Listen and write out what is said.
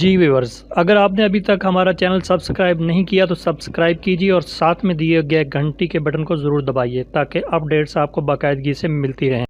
जी viewers, अगर आपने अभी तक हमारा चैनल सब्सक्राइब नहीं किया तो सब्सक्राइब कीजिए और साथ में दिए गए घंटी के बटन को ज़रूर दबाइए ताकि अपडेट्स आपको बाकायदगी से मिलती रहें।